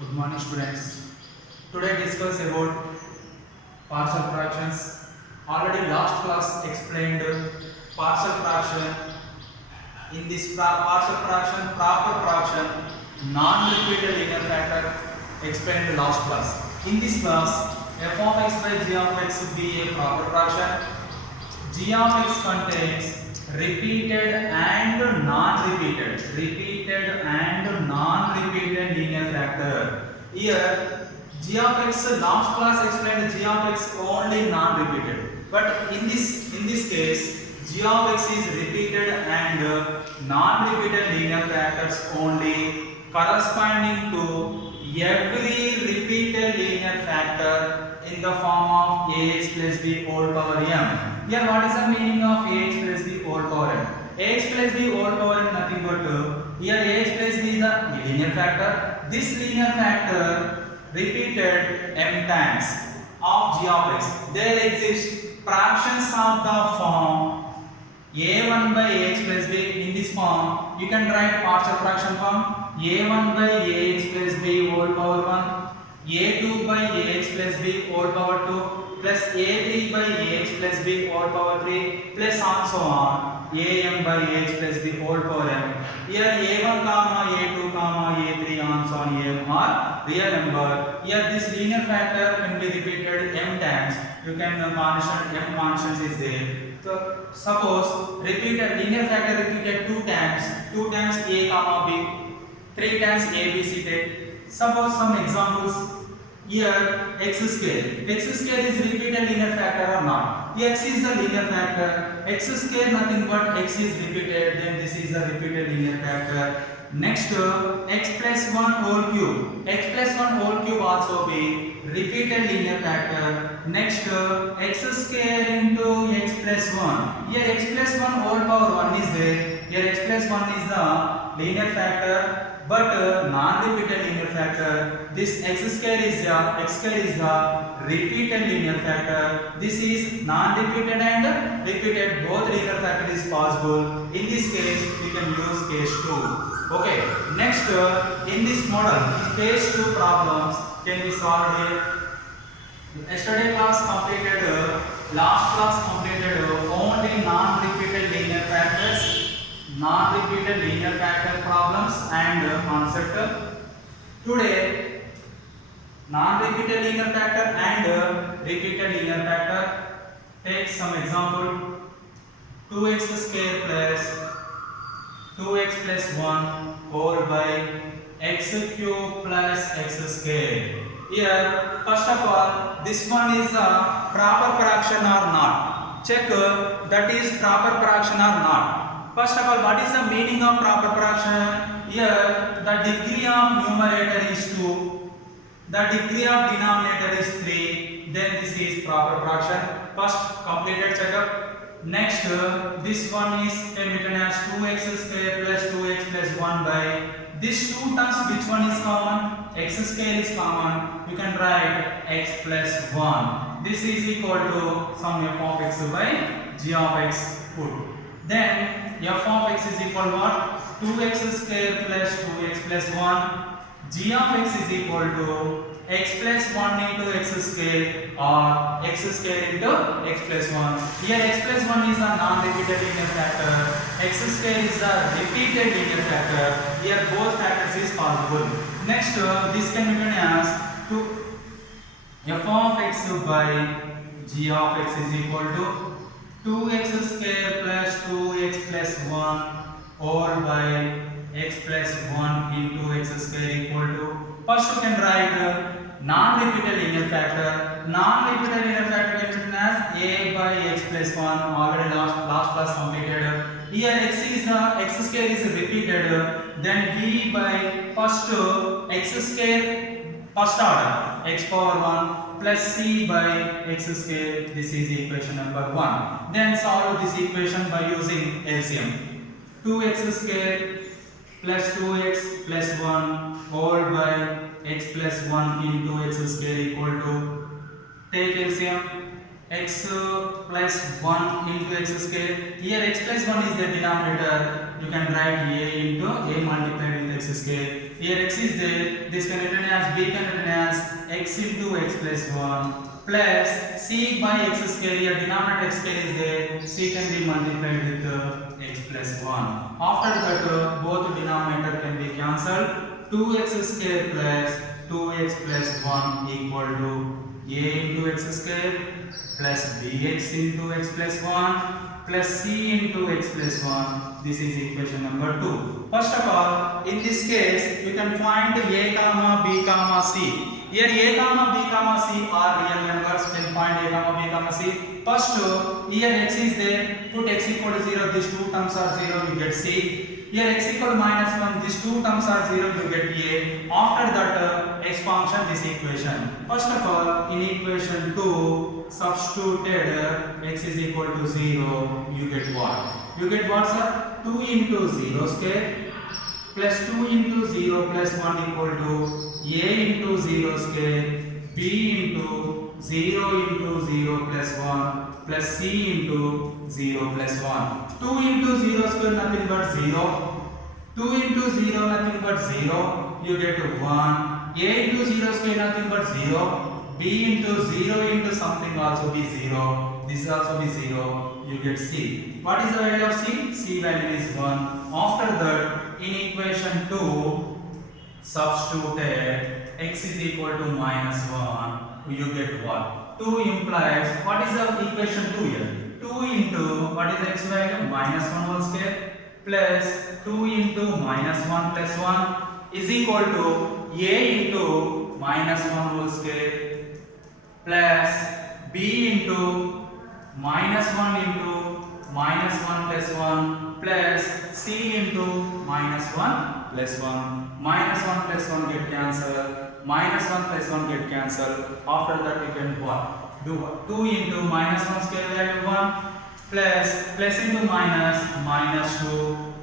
Good morning, students. Today discuss about partial fractions. Already last class explained partial fraction. In this partial fraction, proper fraction, non-repeated linear factor explained last class. In this class, f of x by g of x will be a proper fraction. G of x contains repeated and non-repeated linear factor. Here g of x last class explained g of x only non-repeated, but in this case g of x is repeated and non-repeated linear factors only, corresponding to every repeated linear factor in the form of ax plus b whole power m. Here what is the meaning of ax plus b whole power n? Ax plus b whole power n nothing but here ax plus b is the linear factor. This linear factor repeated m times of g of x. There exist fractions of the form a1 by ax plus b. In this form you can write partial fraction form a1 by ax plus b whole power 1, a2 by ax plus b whole power 2 plus a3 by ax plus b whole power 3 plus and so on am by ax plus b whole power m. Here a1 comma a2 comma a3 and so on am are real number. Here this linear factor can be repeated m times. You can constant m constant is there. So suppose repeated linear factor repeated 2 times a comma b, 3 times a b c take. Suppose some examples. Here x square is repeated linear factor or not? X is the linear factor. X square nothing but x is repeated, then this is the repeated linear factor. Next x plus 1 whole cube. X plus 1 whole cube also be repeated linear factor. Next x square into x plus 1. Here x plus 1 whole power 1 is there. Here x plus 1 is the linear factor, but non-repeated linear factor. This x square is the repeated linear factor. This is non-repeated and repeated. Both linear factor is possible. In this case, we can use case 2. Okay. Next, in this model, case 2 problems can be solved here. Yesterday class completed, last class completed only non-repeated linear factor problems and concept. Today non-repeated linear factor and repeated linear factor. Take some example. 2x square plus 2x plus 1 whole by x cube plus x square. Here first of all this one is a proper fraction or not. Check that is proper fraction or not. First of all, what is the meaning of proper fraction? Here the degree of numerator is 2, the degree of denominator is 3, then this is proper fraction. First completed checkup. Next this one is can be written as 2x square plus 2x plus 1 by these two terms, which one is common? X square is common. You can write x plus 1. This is equal to some f of x by g of x put. Then f of x is equal to what? 2x square plus 2x plus 1. G of x is equal to x plus 1 into x square or x square into x plus 1. Here x plus 1 is a non-repeated linear factor. X square is a repeated linear factor. Here both factors is possible. Next this can be written as f of x by g of x is equal to 2x square plus 2x plus 1 whole by x plus 1 into x square equal to, first you can write non-repeated linear factor. Non-repeated linear factor can be written as a by x plus 1. Already last class completed. Here x square is repeated, then b by first x square first order x power 1 plus c by x square. This is equation number 1. Then solve this equation by using LCM. 2x square plus 2x plus 1 whole by x plus 1 into x square equal to, take LCM. x plus 1 into x square. Here x plus 1 is the denominator. You can write a into a multiplied with x square. Here x is there. This can be written as b can be written as x into x plus 1 plus c by x square. Here denominator x square is there. C can be multiplied with x plus 1. After that both denominator can be cancelled. 2x square plus 2x plus 1 equal to a into x square plus bx into x plus 1 plus c into x plus 1. This is equation number 2. First of all, in this case, you can find a comma b comma c. Here a comma b comma c are real numbers. Can find a comma b comma c. First, here x is there. Put x equal to 0. These two terms are 0. You get c. Here x equal to minus 1. These two terms are 0. You get a. After that, x function this equation. First of all, in equation 2, substituted x is equal to 0. You get what? You get what, sir? 2 into 0 square plus 2 into 0 plus 1 equal to a into 0 square b into 0 into 0 plus 1 plus c into 0 plus 1. 2 into 0 square nothing but 0. 2 into 0 nothing but 0. You get 1. A into 0 square nothing but 0. B into 0 into something also be 0. This also be 0. You get C. What is the value of C? C value is 1. After that, in equation 2, substitute x is equal to minus 1. You get what? 2 implies, what is the equation 2 here? 2 into, what is the x value? Minus 1 whole square plus 2 into minus 1 plus 1 is equal to a into minus 1 whole square plus b into minus 1 into minus 1 plus 1 plus c into minus 1 plus 1. Minus 1 plus 1 get cancelled. Minus 1 plus 1 get cancelled. After that we can what? Do what? 2 into minus 1 square value 1 plus into minus minus 2.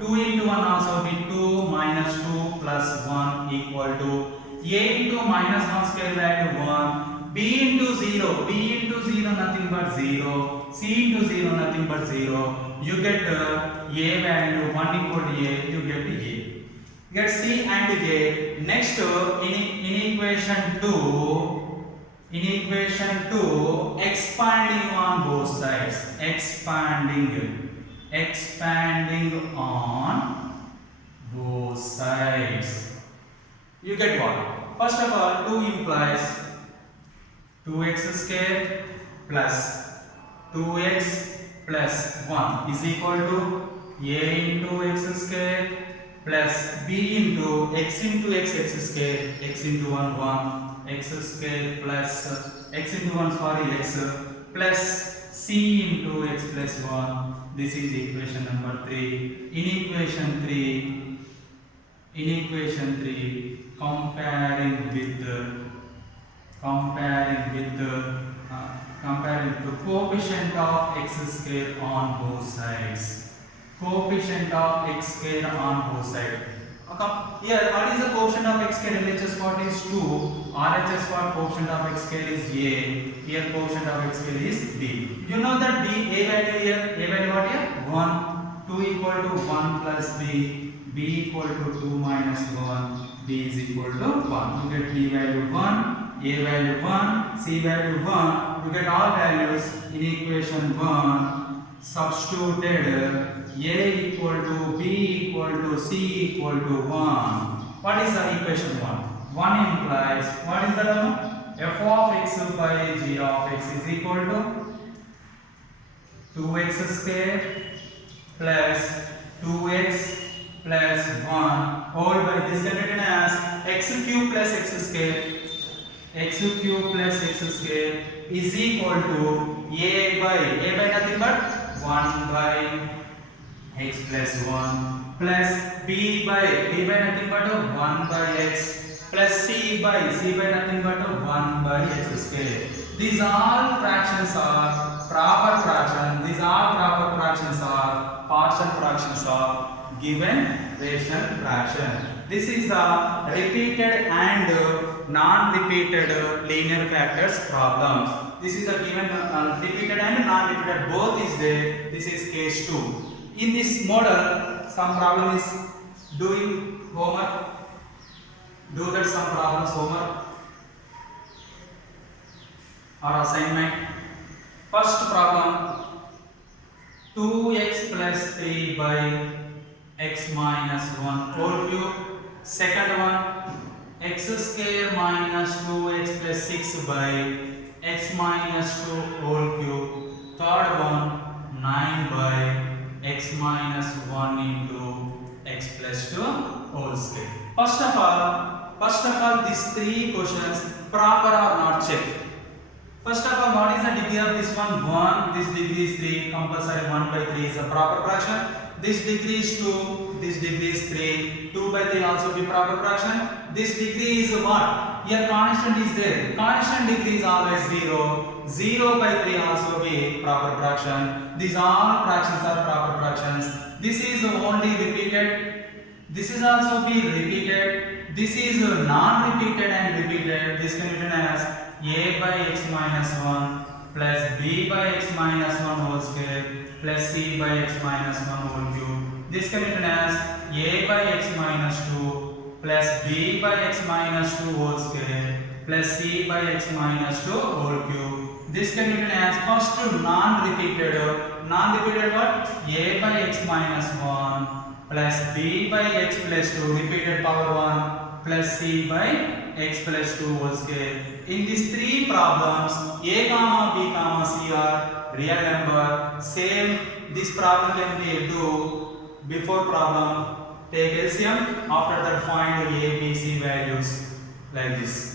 2 into 1 also be 2 minus 2 plus 1 equal to a into minus 1 square value 1. B into 0, B into 0 nothing but 0, C into 0 nothing but 0. You get a value 1 equal to a, you get a. Get C and a. Next in equation 2, expanding on both sides, expanding on both sides. You get what? First of all, 2 implies 2x square plus 2x plus 1 is equal to a into x square plus b into x square, x into 1 1 x square plus x into 1 x plus c into x plus 1. This is equation number 3. In equation 3 comparing the coefficient of x square on both sides. Coefficient of x square on both sides. Here, what is the coefficient of x square? LHS what is 2. RHS what coefficient of x square is a. Here coefficient of x square is b. You know that b, a value here, a value what here? 1. 2 equal to 1 plus b. B equal to 2 minus 1. B is equal to 1. You get b value 1, a value 1, c value 1. You get all values in equation 1. Substituted a equal to b equal to c equal to 1. What is the equation 1? 1 implies, what is the term? F of x by g of x is equal to 2x square plus 2x plus 1 whole by this can be written as x cube plus x square. X cube plus x square is equal to a by nothing but 1 by x plus 1 plus b by nothing but 1 by x plus c by nothing but 1 by x square. These all fractions are proper fraction. These all proper fractions are partial fractions of given rational fraction. This is a repeated and non-repeated linear factors problems. This is a given repeated and non-repeated, both is there. This is case 2. In this model, some problem is doing homework. Do that some problems homework or assignment. First problem, 2x plus 3 by x minus 1 whole cube. Second one, x square minus 2x plus 6 by x minus 2 whole cube. Third one, 9 by x minus 1 into x plus 2 whole square. First of all, these three questions proper or not check. First of all, what is the degree of this one? 1. This degree is 3. Compulsory 1 by 3 is a proper fraction. This degree is 2. This degree is 3. 2 by 3 also be proper fraction. This degree is what? Here constant is there. Constant degree is always 0. 0 by 3 also be proper fraction. These all fractions are proper fractions. This is only repeated. This is also be repeated. This is non-repeated and repeated. This can be written as a by x minus 1 plus b by x minus 1 whole square plus c by x minus 1 whole cube. This can be written as a by x minus 2 plus b by x minus 2 whole square plus c by x minus 2 whole cube. This can be written as first non-repeated what? A by x minus 1 plus b by x plus 2 repeated power 1 plus c by x plus 2 whole square. In these three problems, a comma b comma c are real number. Same, this problem can be do before problem. Take LCM. After that, find a b c values like this.